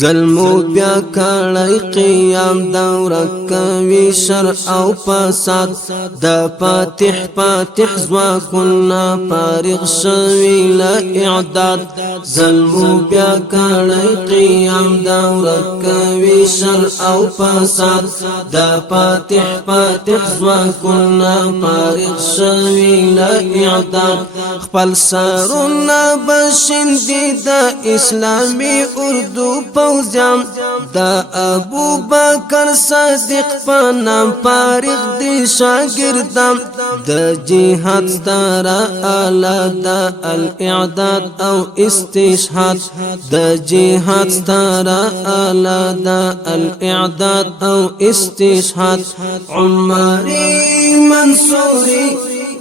ظلمو بیا کړی قیام دوره کوي شر او فساد د فاتح ځواکونه فارغ شوي له اعداد ظلمو بیا کړی قیام دوره کوي شر او فساد د فاتح ځواکونه فارغ شوي له اعداد خپل سرونه بشندي د اسلامي اردو پوزیان دا ابو بکر صدیق پنام فارغ دی شاگردام دا جهاد ستارا آلا دا الاعداد او استشهاد دا جهاد ستارا آلا دا الاعداد او استشهاد عمری منصوری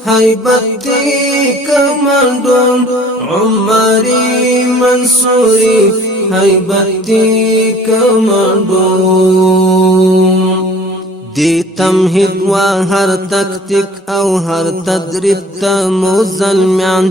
حیبتی کماندون عمری منصوری حیبتی کماندون دی تمهید و هر تکتیک او هر تدریب تمو ظلمیان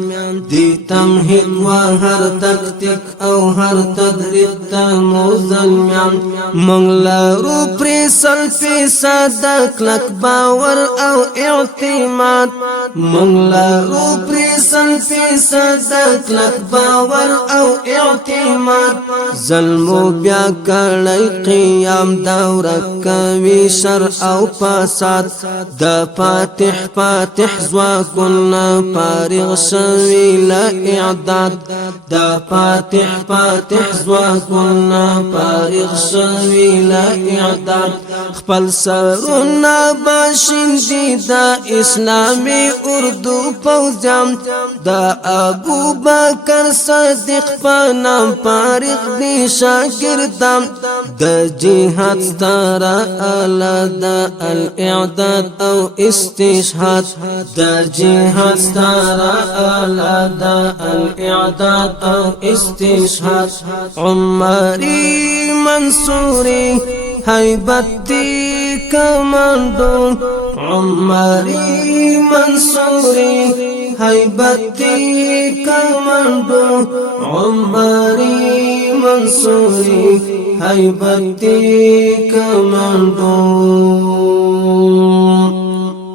دی تمهید و هر تکتیک او هر تدریب تمو ظلمیان منگلارو پریسل فیصد کلک باور او اعتماد منگلارو پریسل فیصد کلک باور او اعتماد ظلمو بیا کړی قیام دوره کوي شر او فساد د فاتح ځواکونه فارغ شوي له اعداد د فاتح ځواکونه فارغ شوي له اعداد خپل سرونه بشندي د اسلامي اردو پوځیان د ابو بکر صدیق پنام فارغ دی شاگردام د جهاد ستاره آلا دا الاعداد او استشهاد دا جهاد ستاره آلا دا الاعداد او استشهاد عمری منصوری حیبتی کماندون عمری منصوری حیبتی کماندون عمری منصوری حیبتی کماندون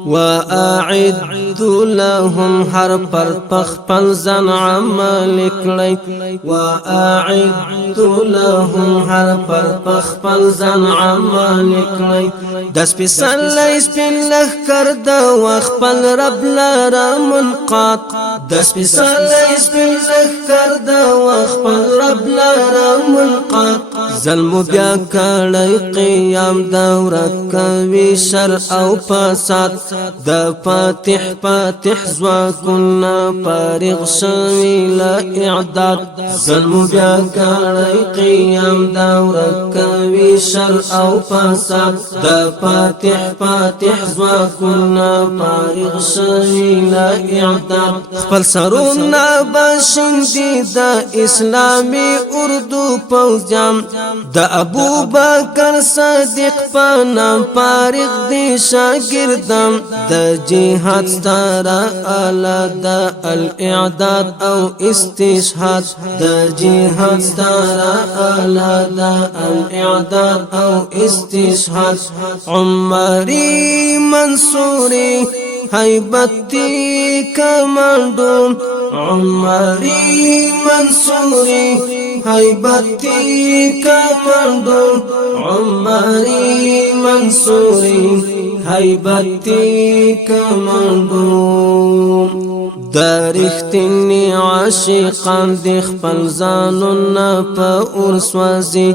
وأعد لهم حرب البخبل زن عمل كلي وأعد لهم حرب البخبل زن عمل كلي دس بسليس بالله كرد واخبل رب لرا منقاط دس بسليس بالله كرد واخبل رب لرا منقاط ظلم بیا کړی قیام دوره کوي شر او فساد د فاتح ځواکونه فارغ شوي له اعداد ظلم بیا کړی قیام دوره کوي شر او فساد د فاتح ځواکونه فارغ شوي له اعداد خپل سرونه بشندي د اسلامي اردو پوځیان د ابو بکر صدیق پنام فارغ دی شاگردام د جهاد ستاره آلا دا الاعداد او استشهاد د جهاد ستاره آلا دا الاعداد او استشهاد عمری منصوری حیبتی کماندون عمری منصوری حیبتی کماندون عمری منصوری حیبتی کماندون دا رښتینی عاشقان د خپل ځانونه په اور سوځي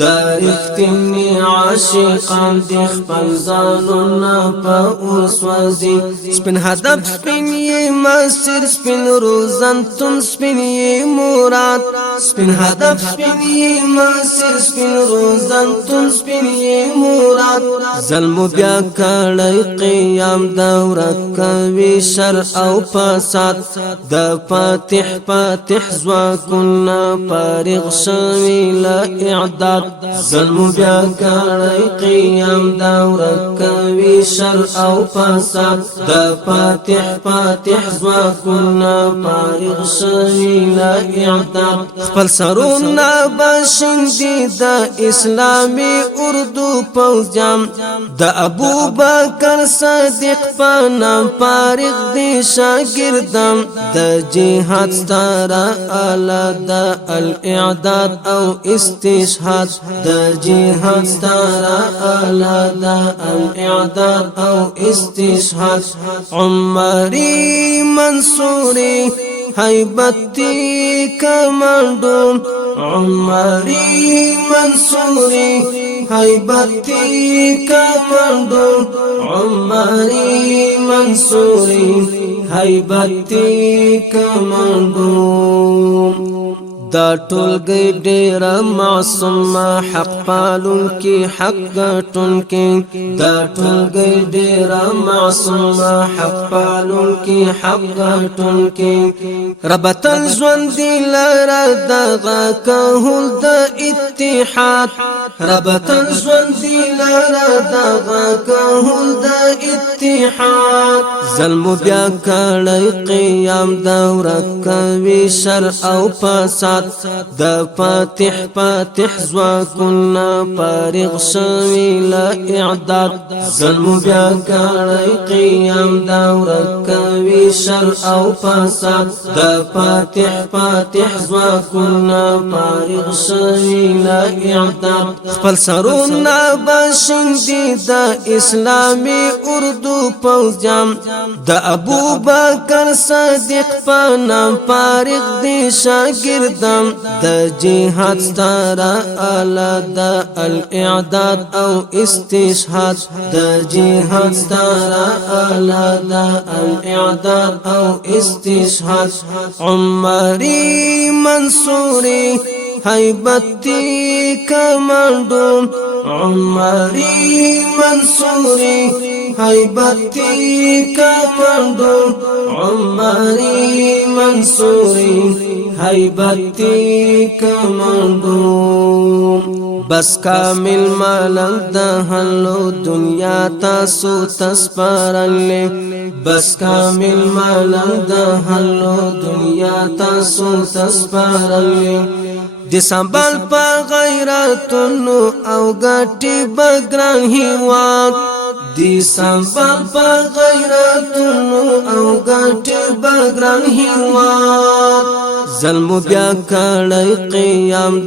دا رښتینی عاشقان د خپل ځانونه په اور سوځي سپین هدف سپین یې مسیر سپین روزنتون سپین یې مراد سپین هدف سپین یې مسیر سپین روزنتون سپین یې مراد ظلم بیا کړی قیام دوره کوي شر او فساد پاسات د فاتح فاتح زواکنا فارغ شوی لا اعداد ظلم بیا کړی قیام دا ورکوي شر او فساد د فاتح فاتح زواکنا فارغ شوی لا اعداد خپل سرونه بشندي د اسلامي اردو پوځام د ابو بکر صدیق په نام فارغ دي شاګردم د جهاد ستاره اعلی د الاعداد او استشهاد د جهاد ستاره اعلی د الاعداد او استشهاد عمری منصوري هیبتی کمانډو عمری منصوري هیبتی کمانډو عمری منصوري هیبتی کمانډو دا ټولګي ډېر معصوم حق پالون کی حق ګټون کی دا ټولګي ډېر معصوم حق پالون کی حق ګټون کی رب تل ژوند لره دغه کهول د اتحاد رب تل ژوند لره دغه کهول د اتحاد ظلم بیا کړی قیام دور کوي شر او فساد د فاتح فاتح زواکنا فارغ شوی لا اعداد ظلم بیا کړی قیام دور کوي شر او فساد د فاتح فاتح زواکنا فارغ شوی لا اعداد خپل سرونه بشندي د اسلامي اردو پوځام د ابو بکر صدیق په نام فارغ دي شاګردم د جهاد ستاره اعلی د الاعداد او استشهاد د جهاد ستاره اعلی د الاعداد او استشهاد عمری منصوري هیبتی کمانډو عمری منصوري هیبتی کمانډو عمری منصوري هیبتی کمانډو بس کامل ملنګ د هلو دنیا تاسو تسپارلې بس کامل ملنګ د هلو دنیا تاسو تسپارلې د سنبال په غیرتونو او ګټي بګران هیواد د سنبال په غیرتونو او ګټي بګران هیواد ظلم بیا کړی قیام